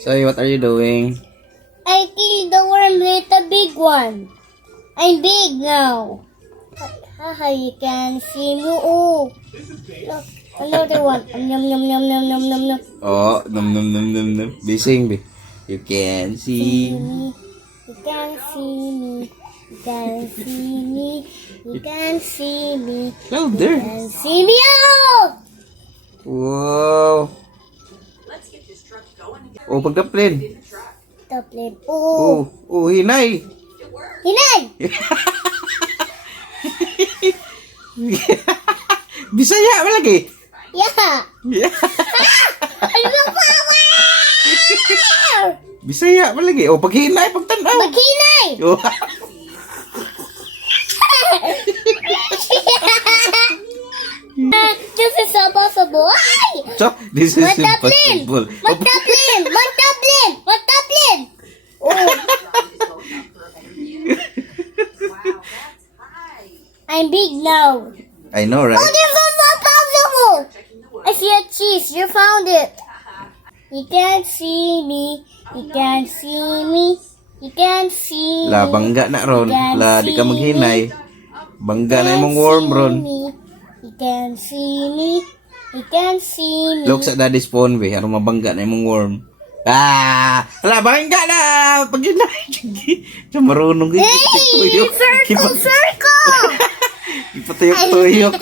So, what are you doing? I killed the worm with the big one. I'm big now. Haha, you can see me. Oh, look, another one. Yum, yum, yum, yum, yum, yum, yum. Oh, num num num num num. Bising, be. You can see. Me. You can see me. You can see me. You can see me. Louder. You can see me. Oh! Wow. Oh, pagka-plane. The plane. Oh. Oh, hinay. Hinay! Bisaya ba lagi? Yeah. Yeah. Ano pa? Bisaya ba lagi? Oh, pag hinay, pagtanaw. Maghinay! Oh. This is impossible. So, this is Magtaplin! impossible. Magtaplin! Magtaplin! Magtaplin! Oh, I'm big now. I know, right? Oh, this is impossible! I see a cheese. You found it. You can't see me. You can't see me. You can't see La, me. bangga na ron. La, di ka maghinay. Bangga na You imong can't worm see ron. me. You can't see me. You can't see me. Look sa daddy's phone, be. Aron mabangga na imong worm. Ah! Ala, bangga na! Pag hinay. Siya marunong. Hey! Circle! Circle! Ipatuyok-tuyok.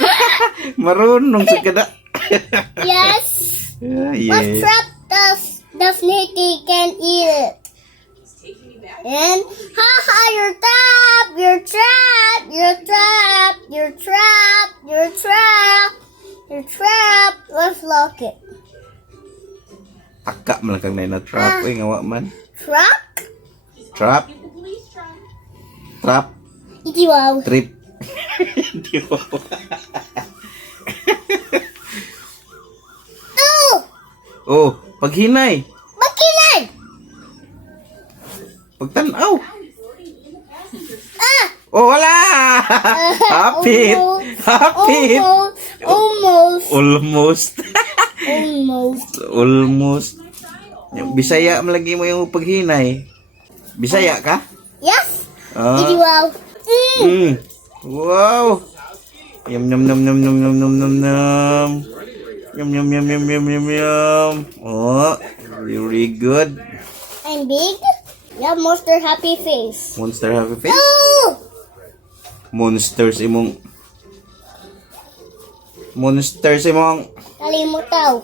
Marunong sa kada. Yes. Ah, What yeah. trap the snake can eat it? And haha, you're trapped! You're trapped! You're trapped! You're trapped! You're trapped! You're trapped! Let's lock it. Taka man lang kang na trap. Uy, ngawa man. Trap? Trap. Trap. Iti wow. Trip. Di ba? Oh! Oh, paghinay. Magkilay! Pagtanaw. Ah! Oh, wala! Hapit! Hapit! Almost. Almost. Almost. Almost. Yung Bisaya mo lagi mo yung paghinay. Bisaya ka? Yes. Ah. Iti wow. Mm. Wow. Yum yum yum yum yum yum yum yum yum. Yum yum yum yum yum yum yum. Oh, really good. I'm big. You have monster happy face. Monster happy face. Oh! Monsters imong. Monsters imong. Kalimutaw.